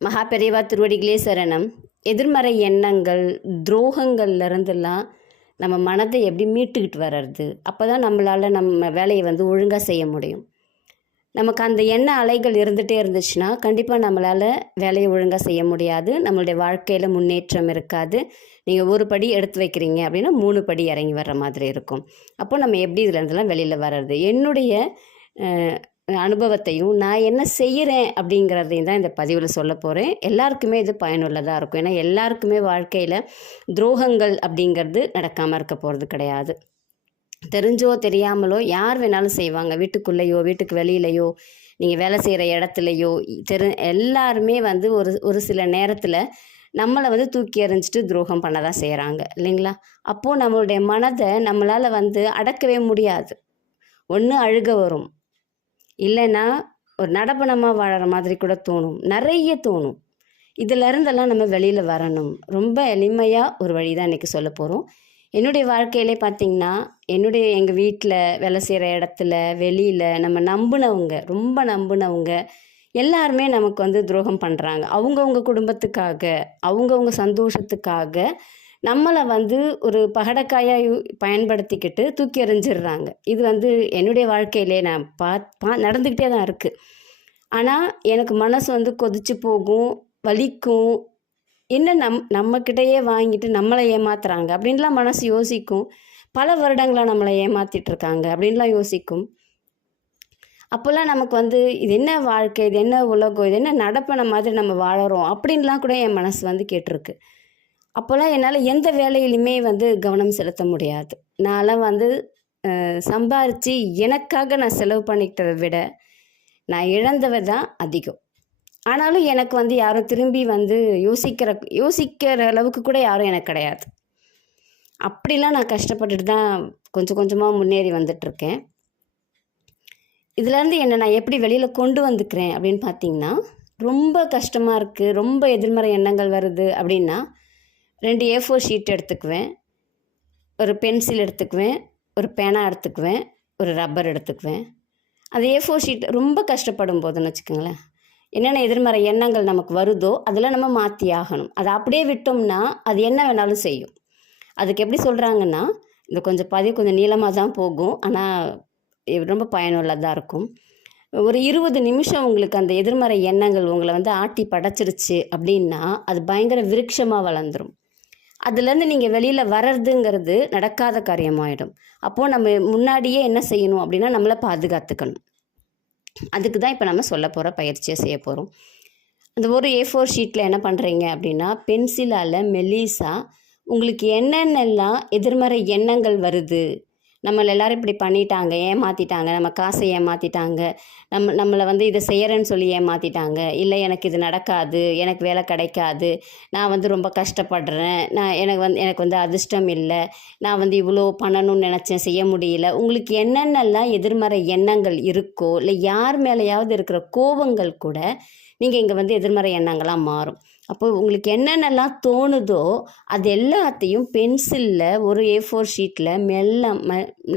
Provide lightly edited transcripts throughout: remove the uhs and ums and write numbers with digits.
மகா பெரியவா திருவடிகளே சரணம். எதிர்மறை எண்ணங்கள், துரோகங்கள்ல இருந்தெல்லாம் நம்ம மனதை எப்படி மீட்டுக்கிட்டு வர்றது? அப்போ தான் நம்மளால் நம்ம வேலையை ஒழுங்காக செய்ய முடியும். நமக்கு அந்த எண்ண அலைகள் இருந்துகிட்டே இருந்துச்சுன்னா கண்டிப்பாக நம்மளால் வேலையை ஒழுங்காக செய்ய முடியாது. நம்மளுடைய வாழ்க்கையில் முன்னேற்றம் இருக்காது. நீங்கள் ஒரு படி எடுத்து வைக்கிறீங்க அப்படின்னா 3 படி இறங்கி வர்ற மாதிரி இருக்கும். அப்போ நம்ம எப்படி இதுல இருந்தெல்லாம் வெளியில் வர்றது? என்னுடைய அனுபவத்தையும் நான் என்ன செய்கிறேன் அப்படிங்கிறதையும் தான் இந்த பதிவில் சொல்ல போகிறேன். எல்லாருக்குமே இது பயனுள்ளதாக இருக்கும். ஏன்னா எல்லாருக்குமே வாழ்க்கையில் துரோகங்கள் அப்படிங்கிறது நடக்காமல் இருக்க போகிறது கிடையாது. தெரிஞ்சோ தெரியாமலோ யார் வேணாலும் செய்வாங்க. வீட்டுக்குள்ளேயோ வீட்டுக்கு வெளியிலையோ நீங்கள் வேலை செய்கிற இடத்துலையோ எல்லாருமே ஒரு சில நேரத்தில் நம்மளை தூக்கி எறிஞ்சிட்டு துரோகம் பண்ண தான் செய்கிறாங்க இல்லைங்களா? அப்போது நம்மளுடைய மனதை நம்மளால் அடக்கவே முடியாது. ஒன்று அழுக வரும், இல்லைன்னா ஒரு நடப்பணமாக வாழற மாதிரி கூட தோணும், நிறைய தோணும். இதிலருந்தெல்லாம் நம்ம வெளியில் வரணும். ரொம்ப எளிமையாக ஒரு வழி தான் இன்றைக்கி சொல்ல போகிறோம். என்னுடைய வாழ்க்கையிலே பார்த்திங்கன்னா எங்கள் வீட்டில் வேலை செய்கிற இடத்துல வெளியில் நம்ம நம்பினவங்க, ரொம்ப நம்பினவங்க எல்லாருமே நமக்கு துரோகம் பண்ணுறாங்க. அவங்கவுங்க குடும்பத்துக்காக, அவங்கவுங்க சந்தோஷத்துக்காக நம்மளை ஒரு பகடக்காயாக பயன்படுத்திக்கிட்டு தூக்கி எறிஞ்சிடுறாங்க. இது என்னுடைய வாழ்க்கையிலே நான் நடந்துக்கிட்டே தான் இருக்குது. ஆனால் எனக்கு மனசு கொதிச்சு போகும், வலிக்கும். என்ன நம்மக்கிட்டேயே வாங்கிட்டு நம்மளை ஏமாத்துறாங்க அப்படின்லாம் மனசு யோசிக்கும். பல வருடங்களாக நம்மளை ஏமாற்றிட்டுருக்காங்க அப்படின்லாம் யோசிக்கும். அப்போல்லாம் நமக்கு இது என்ன வாழ்க்கை, இது என்ன உலகம், இது என்ன நடப்பன மாதிரி நம்ம வாழறோம் அப்படின்லாம் கூட என் மனசு கேட்டிருக்கு. அப்போல்லாம் என்னால் எந்த வேலையிலுமே கவனம் செலுத்த முடியாது. நான்லாம் சம்பாரித்து எனக்காக நான் செலவு பண்ணிக்கிட்டதை விட நான் இழந்தவை தான் அதிகம். ஆனாலும் எனக்கு யாரும் திரும்பி யோசிக்கிற அளவுக்கு கூட யாரும் எனக்கு கிடையாது. அப்படிலாம் நான் கஷ்டப்பட்டுட்டு தான் கொஞ்சம் கொஞ்சமாக முன்னேறி வந்துட்டுருக்கேன். இதுலேருந்து என்னை நான் எப்படி வெளியில் கொண்டு வந்துக்கிறேன் அப்படின்னு பார்த்திங்கன்னா, ரொம்ப கஷ்டமாக இருக்குது, ரொம்ப எதிர்மறை எண்ணங்கள் வருது அப்படின்னா 2 A4 ஷீட் எடுத்துக்குவேன், ஒரு பென்சில் எடுத்துக்குவேன், ஒரு பேனா எடுத்துக்குவேன், ஒரு ரப்பர் எடுத்துக்குவேன். அது A4 ஷீட் ரொம்ப கஷ்டப்படும் போதுன்னு வச்சுக்கோங்களேன், என்னென்ன எதிர்மறை எண்ணங்கள் நமக்கு வருதோ அதெல்லாம் நம்ம மாற்றி ஆகணும். அதை அப்படியே விட்டோம்னா அது என்ன வேணாலும் செய்யும். அதுக்கு எப்படி சொல்கிறாங்கன்னா, இந்த கொஞ்சம் நீளமாக தான் போகும், ஆனால் ரொம்ப பயனுள்ளதாக இருக்கும். ஒரு 20 நிமிஷம் உங்களுக்கு அந்த எதிர்மறை எண்ணங்கள் உங்களை ஆட்டி படைச்சிருச்சு அப்படின்னா அது பயங்கர விருட்சமாக வளர்ந்துடும். அதுலேருந்து நீங்கள் வெளியில் வர்றதுங்கிறது நடக்காத காரியமாயிடும். அப்போது நம்ம முன்னாடியே என்ன செய்யணும் அப்படின்னா நம்மளை பாதுகாத்துக்கணும். அதுக்கு தான் இப்போ நம்ம சொல்ல போகிற பயிற்சியை செய்ய போகிறோம். அந்த ஒரு A4 ஷீட்டில் என்ன பண்ணுறீங்க அப்படின்னா, பென்சிலால் மெல்லிஸா உங்களுக்கு என்னென்னலாம் எதிர்மறை எண்ணங்கள் வருது, நம்மளை எல்லோரும் இப்படி பண்ணிட்டாங்க, ஏமாற்றிட்டாங்க, நம்ம காசை ஏமாற்றிட்டாங்க, நம்மளை இதை செய்கிறேன்னு சொல்லி ஏமாற்றிட்டாங்க, இல்லை எனக்கு இது நடக்காது, எனக்கு வேலை கிடைக்காது, நான் ரொம்ப கஷ்டப்படுறேன், எனக்கு அதிர்ஷ்டம் இல்லை, நான் இவ்வளோ பண்ணணும்னு நினச்சேன் செய்ய முடியல. உங்களுக்கு என்னென்னலாம் எதிர்மறை எண்ணங்கள் இருக்கோ, இல்லை யார் மேலேயாவது இருக்கிற கோபங்கள் கூட நீங்கள் இங்கே எதிர்மறை எண்ணங்களாக மாறும். அப்போது உங்களுக்கு என்னென்னலாம் தோணுதோ அது எல்லாத்தையும் பென்சிலில் ஒரு A4 ஷீட்டில்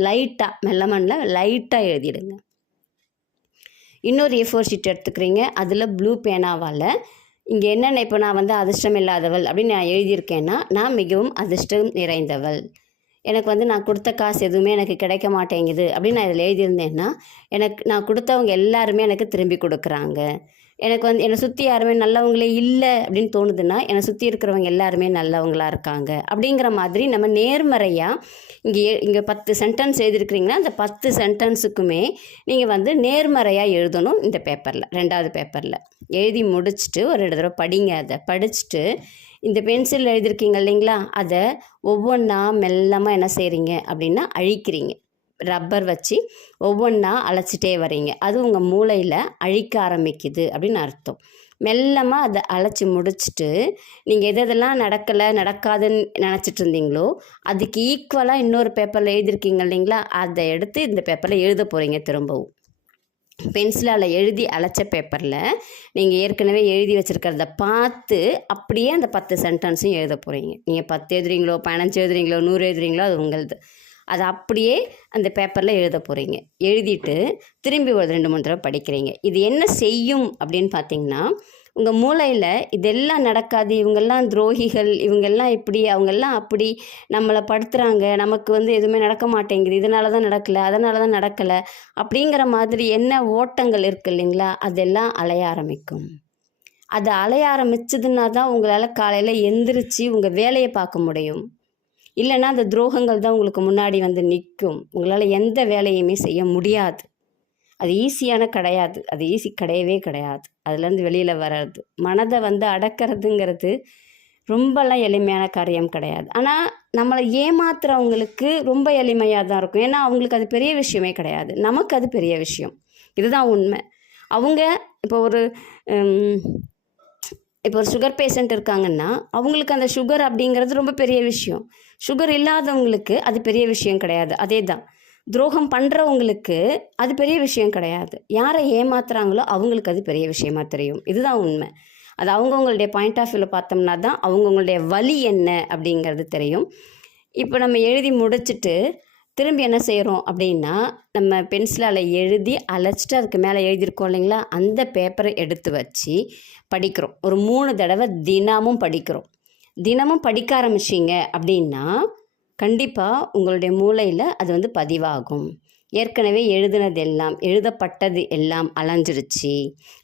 லைட்டாக எழுதிடுங்க. இன்னொரு A4 ஷீட் எடுத்துக்கிறீங்க, அதில் ப்ளூ பேனாவால் இங்கே என்னென்ன, இப்போ நான் அதிர்ஷ்டம் இல்லாதவள் அப்படின்னு நான் எழுதியிருக்கேன்னா, நான் மிகவும் அதிர்ஷ்டம் நிறைந்தவள், எனக்கு நான் கொடுத்த காசு எதுவுமே எனக்கு கிடைக்க மாட்டேங்குது அப்படின்னு நான் இதில் எழுதியிருந்தேன்னா, நான் கொடுத்தவங்க எல்லாருமே எனக்கு திரும்பி கொடுக்குறாங்க, எனக்கு என்னை சுற்றி யாருமே நல்லவங்களே இல்லை அப்படின்னு தோணுதுன்னா, என்னை சுற்றி இருக்கிறவங்க எல்லாருமே நல்லவங்களாக இருக்காங்க அப்படிங்கிற மாதிரி நம்ம நேர்மறையாக இங்கே 10 சென்டென்ஸ் எழுதியிருக்கிறீங்கன்னா அந்த 10 சென்டென்ஸுக்குமே நீங்கள் நேர்மறையாக எழுதணும். இந்த பேப்பரில் 2வது பேப்பரில் எழுதி முடிச்சுட்டு ஒரு 2 தடவை படிங்க. அதை படிச்சுட்டு இந்த பென்சில் எழுதியிருக்கீங்க இல்லைங்களா, அதை ஒவ்வொன்றா மெல்லமாக என்ன செய்கிறீங்க அப்படின்னா அழிக்கிறீங்க. ரப்பர் வச்சு ஒவ்வொன்றா அழைச்சிட்டே வரீங்க. அது உங்கள் மூளையில் அழிக்க ஆரம்பிக்குது அப்படின்னு அர்த்தம். மெல்லமாக அதை அழைச்சி முடிச்சுட்டு நீங்கள் எதெல்லாம் நடக்காதுன்னு நினச்சிட்டு இருந்தீங்களோ அதுக்கு ஈக்குவலாக இன்னொரு பேப்பரில் எழுதியிருக்கீங்க இல்லைங்களா, அதை எடுத்து இந்த பேப்பரில் எழுத போகிறீங்க. திரும்பவும் பென்சிலால் எழுதி அழைச்ச பேப்பரில் நீங்கள் ஏற்கனவே எழுதி வச்சுருக்கிறத பார்த்து அப்படியே அந்த 10 சென்டென்ஸையும் எழுத போகிறீங்க. நீங்கள் 10 எழுதுறீங்களோ, 15 எழுதுறீங்களோ, 100 எழுதுறீங்களோ அது உங்களது. அதை அப்படியே அந்த பேப்பரில் எழுத போகிறீங்க. எழுதிட்டு திரும்பி ஒரு 2-3 தடவை படிக்கிறீங்க. இது என்ன செய்யும் அப்படின்னு பார்த்தீங்கன்னா, உங்கள் மூளையில் இதெல்லாம் நடக்காது, இவங்கெல்லாம் துரோகிகள், இவங்கெல்லாம் இப்படி, அவங்கெல்லாம் அப்படி, நம்மளை படுத்துகிறாங்க, நமக்கு எதுவுமே நடக்க மாட்டேங்குது, இதனால தான் நடக்கலை, அதனால தான் நடக்கலை அப்படிங்கிற மாதிரி என்ன ஓட்டங்கள் இருக்குது இல்லைங்களா, அதெல்லாம் அலைய ஆரம்பிக்கும். அது அலைய ஆரம்பிச்சதுன்னா தான் உங்களால் காலையில் எந்திரிச்சு உங்கள் வேலையை பார்க்க முடியும். இல்லைன்னா அந்த துரோகங்கள் தான் உங்களுக்கு முன்னாடி நிற்கும். உங்களால் எந்த வேலையுமே செய்ய முடியாது. அது ஈஸியான கிடையாது, அது ஈஸி கிடையவே கிடையாது. அதுலேருந்து வெளியில் வர்றது, மனதை அடக்கிறதுங்கிறது ரொம்பலாம் எளிமையான காரியம் கிடையாது. ஆனால் நம்மளை ஏமாத்துறவங்களுக்கு ரொம்ப எளிமையாக தான் இருக்கும். ஏன்னா அவங்களுக்கு அது பெரிய விஷயமே கிடையாது, நமக்கு அது பெரிய விஷயம். இதுதான் உண்மை. அவங்க இப்போ ஒரு சுகர் பேஷண்ட் இருக்காங்கன்னா அவங்களுக்கு அந்த சுகர் அப்படிங்கிறது ரொம்ப பெரிய விஷயம். சுகர் இல்லாதவங்களுக்கு அது பெரிய விஷயம் கிடையாது. அதே தான் துரோகம் பண்ணுறவங்களுக்கு அது பெரிய விஷயம் கிடையாது. யாரை ஏமாத்துறாங்களோ அவங்களுக்கு அது பெரிய விஷயமா தெரியும். இதுதான் உண்மை. அது அவங்கவுங்களுடைய பாயிண்ட் ஆஃப் வியூவில் பார்த்தோம்னா தான் அவங்கவுங்களுடைய வலி என்ன அப்படிங்கிறது தெரியும். இப்போ நம்ம எழுதி முடிச்சுட்டு திரும்பி என்ன செய்கிறோம் அப்படின்னா, நம்ம பென்சிலால் எழுதி அழைச்சிட்டு அதுக்கு மேலே எழுதியிருக்கோம் இல்லைங்களா, அந்த பேப்பரை எடுத்து வச்சு படிக்கிறோம். ஒரு 3 தடவை தினமும் படிக்கிறோம். தினமும் படிக்க ஆரம்பிச்சிங்க அப்படின்னா கண்டிப்பாக உங்களுடைய மூளையில் அது பதிவாகும். ஏற்கனவே எழுதுனதெல்லாம், எழுதப்பட்டது எல்லாம் அலைஞ்சிருச்சு,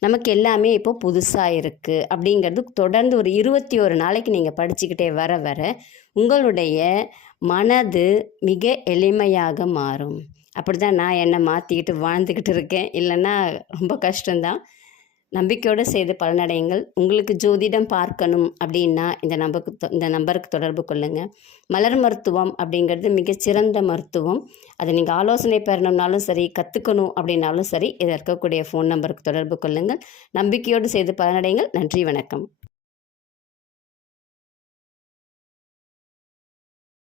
நமக்கு எல்லாமே இப்போ புதுசாக இருக்குது அப்படிங்கிறது தொடர்ந்து ஒரு 21 நாளைக்கு நீங்கள் படிச்சுக்கிட்டே வர வர உங்களுடைய மனது மிக எளிமையாக மாறும். அப்படி தான் நான் என்னை மாற்றிக்கிட்டு வாழ்ந்துக்கிட்டு இருக்கேன். இல்லைன்னா ரொம்ப கஷ்டம்தான். நம்பிக்கையோடு செய்து பலனடையுங்கள். உங்களுக்கு ஜோதிடம் பார்க்கணும் அப்படின்னா இந்த நம்பருக்கு தொடர்பு கொள்ளுங்கள். மலர் மருத்துவம் அப்படிங்கிறது மிகச்சிறந்த மருத்துவம். அதை நீங்கள் ஆலோசனை பெறணும்னாலும் சரி, கற்றுக்கணும் அப்படின்னாலும் சரி, இதில் இருக்கக்கூடிய ஃபோன் நம்பருக்கு தொடர்பு கொள்ளுங்கள். நம்பிக்கையோடு செய்து பலனடையுங்கள். நன்றி, வணக்கம்.